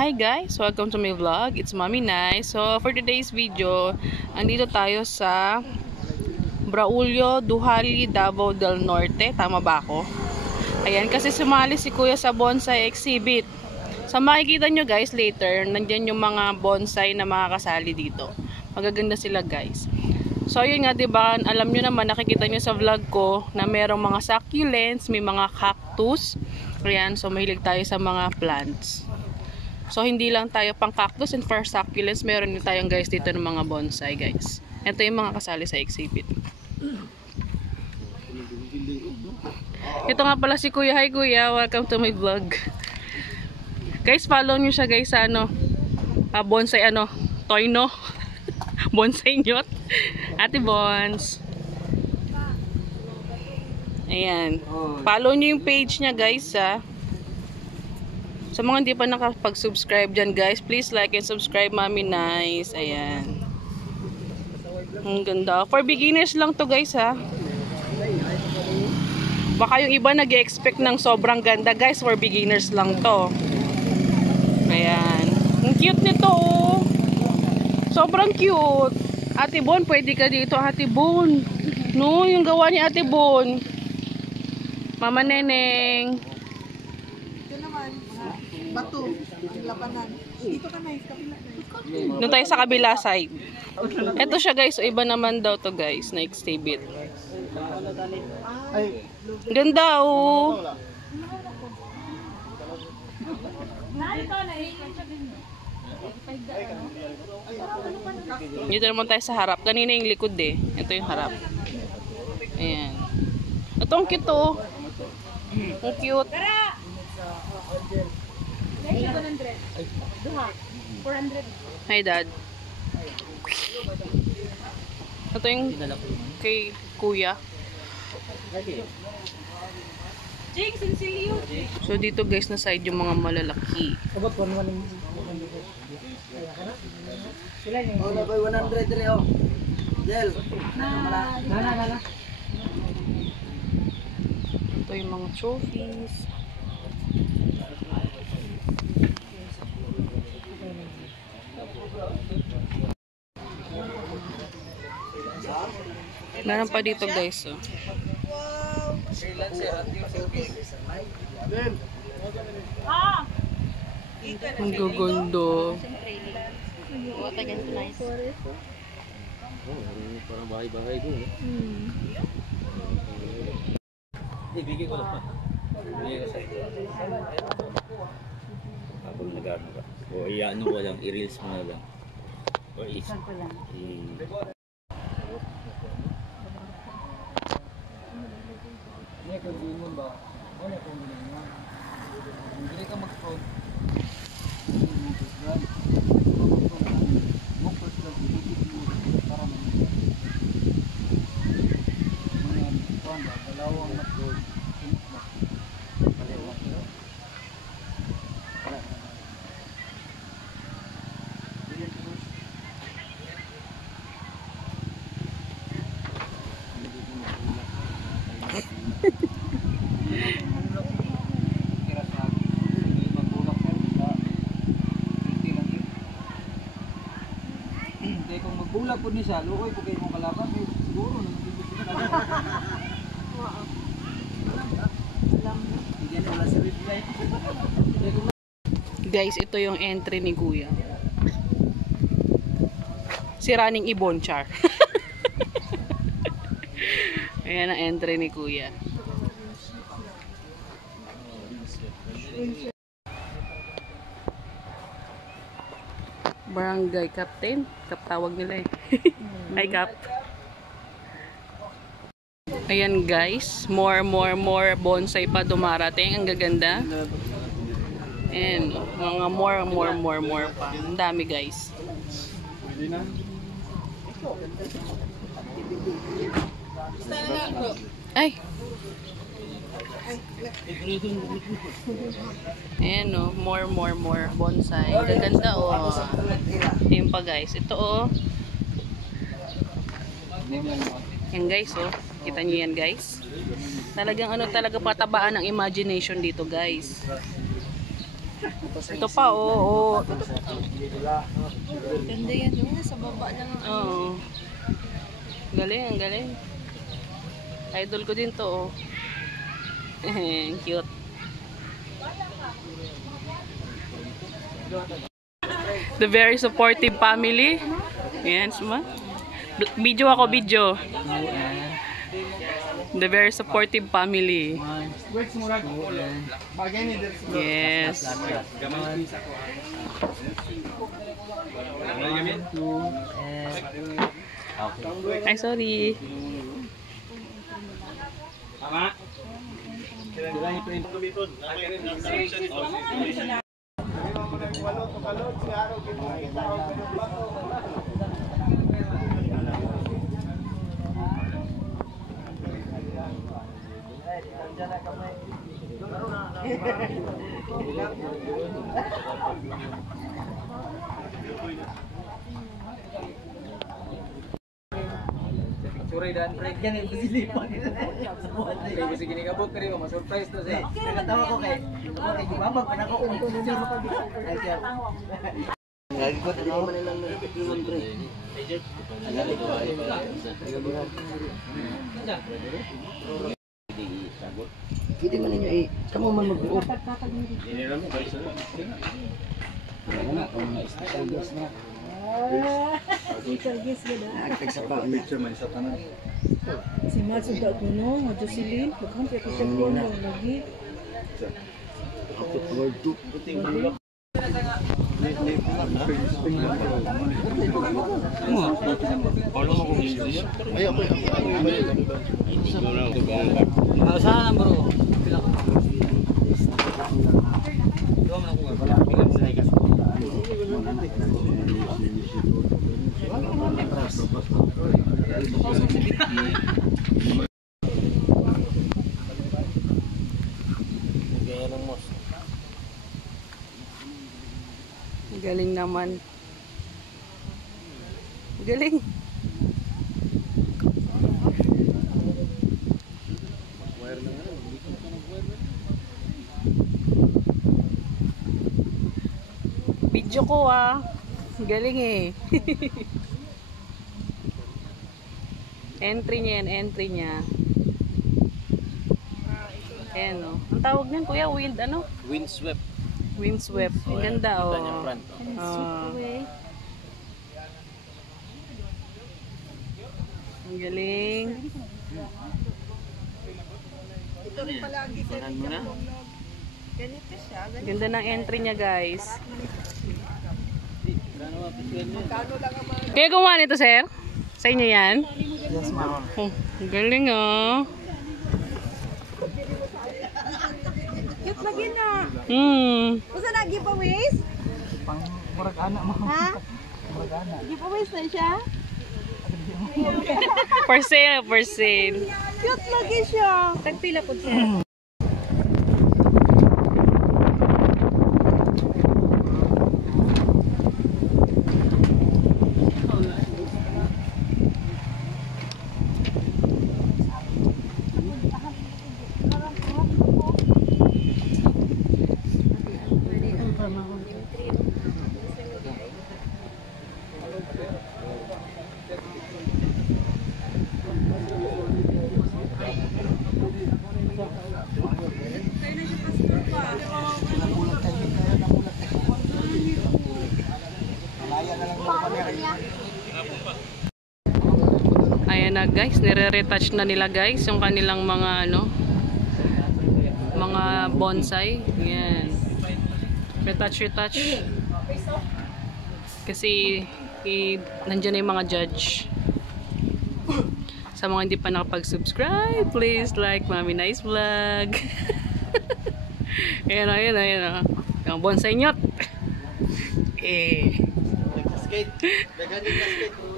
Hi guys! Welcome to my vlog. It's Mommy Nai. So for today's video, andito tayo sa Braulio, Duhali, Davao del Norte. Tama ba ako? Ayan, kasi sumali si Kuya sa bonsai exhibit. Sa makikita nyo guys later, nandyan yung mga bonsai na makakasali dito. Magaganda sila guys. So yun nga, diba, alam nyo naman, nakikita nyo sa vlog ko na merong mga succulents, may mga cactus. Ayan, so mahilig tayo sa mga plants. So hindi lang tayo pang cactus and for succulents, meron din tayong guys dito ng mga bonsai guys. Ito yung mga kasali sa exhibit. Ito nga pala si Kuya. Hi Kuya, welcome to my vlog. Guys, follow nyo siya guys sa bonsai Toyno. Bonsai nyot. Ate Bons. Ayan. Follow nyo yung page niya guys ha. Sa mga hindi pa nakapag-subscribe dyan guys, please like and subscribe Mommy Nice. Ayan. Ang ganda. For beginners lang to guys ha. Baka yung iba nag-expect ng sobrang ganda guys, for beginners lang to. Ayan. Ang cute nito oh. Sobrang cute. Ate Bon, pwede ka dito Ate Bon. No, yung gawa ni Ate Bon. Mama Neneng. Ito naman, bato, ang labanan. Dito ka na, kabila na. Doon tayo sa kabila side. Ito siya guys, iba naman daw to guys, na exhibit. Ganda oh. Dito naman tayo sa harap. Kanina yung likod eh. Ito yung harap. Ayan. Ito ang cute oh. Ang cute. Hi Dad. Ito yung kay Kuya. So dito guys na side yung mga malalaki. Oh, na boy, 100 rin oh. Gel. Ito yung mga trophies. Meron pa dito guys oh. Ang gugundo. Parang bahay-bahay ko. Ibigay ko lang pa. Ibigay ko sa'yo. Habang nag-ano ka. O i-ano ko lang, i-reels mo na lang. O i-saan ko lang. Hindi ka gingon ba? Wala kong gingon. Hindi ka mag-front. Kung magbulag po ni siya, lukoy po kayo mong kalaban, siguro naman dito sila. Guys, ito yung entry ni Kuya. Si Running Ibon Char. Ayan ang entry ni Kuya. Barangay Captain. Kap tawag nila eh. Hi Kap. Ayan guys. More bonsai pa dumarating. Ang gaganda. And mga more pa. Ang dami guys. Ay. Ayan o, more bonsai. Gaganda o. Ayan pa guys. Ito o. Yan guys o. Kita nyo yan guys. Talagang ano talaga patabaan ng imagination dito guys. Ito pa, oo. Ganda yan. Sa baba lang. Oo. Galing, ang galing. Idol ko din to, oh. Cute. The very supportive family. Yan, suma. Video ako, video. The very supportive family. Yes. Ay, sorry. Suray dan ganyan pasilipan. Kaya kasi ginigabot kari mo, surprise to siya. Nagatawa ko kay gumabag pa nako kung picture pa dito. Ay siya. Lagi ko tanaw man lang ng pre. Hindi man ninyo kamo man magbuo. Ini lang ba isa? Wala na, kung na-establish na. Italis ganda. Nagpagsa pa picture man sa tanan. Si Mads udah kuno, nga Jocelyn, bakang siya kasi ko na lagi. Ako word to puting bulak. Saan bro? Galing naman. Galing. Video ko ah. Galing eh. Entry niya yan, entry niya. Ayan o. Ang tawag niyan kuya, wind ano? Windswept. Windswept. Ang ganda oh. Ang galing. Ito rin palagi sa ganito siya. Ganda ng entry niya guys. Magkano lang ang mga... Kaya gumawa nito sir? Sa inyo yan? Yes ma'am. Oh, galing oh. Cute lagi na. Usa na giveaways? Pang murag anak mo. Ha? Murag anak. Giveaways na siya? For sale, for sale. Cute lagi siya. Tagpila po siya. Ayan na guys, nire-retouch na nila guys yung kanilang mga ano, mga bonsai. Ayan. Retouch. Kasi nandiyan na yung mga judge. Sa mga hindi pa nakapag-subscribe, please like Mami Nice Vlog. Ayan. Yung bonsai nyot. Skate. Dagan din skate.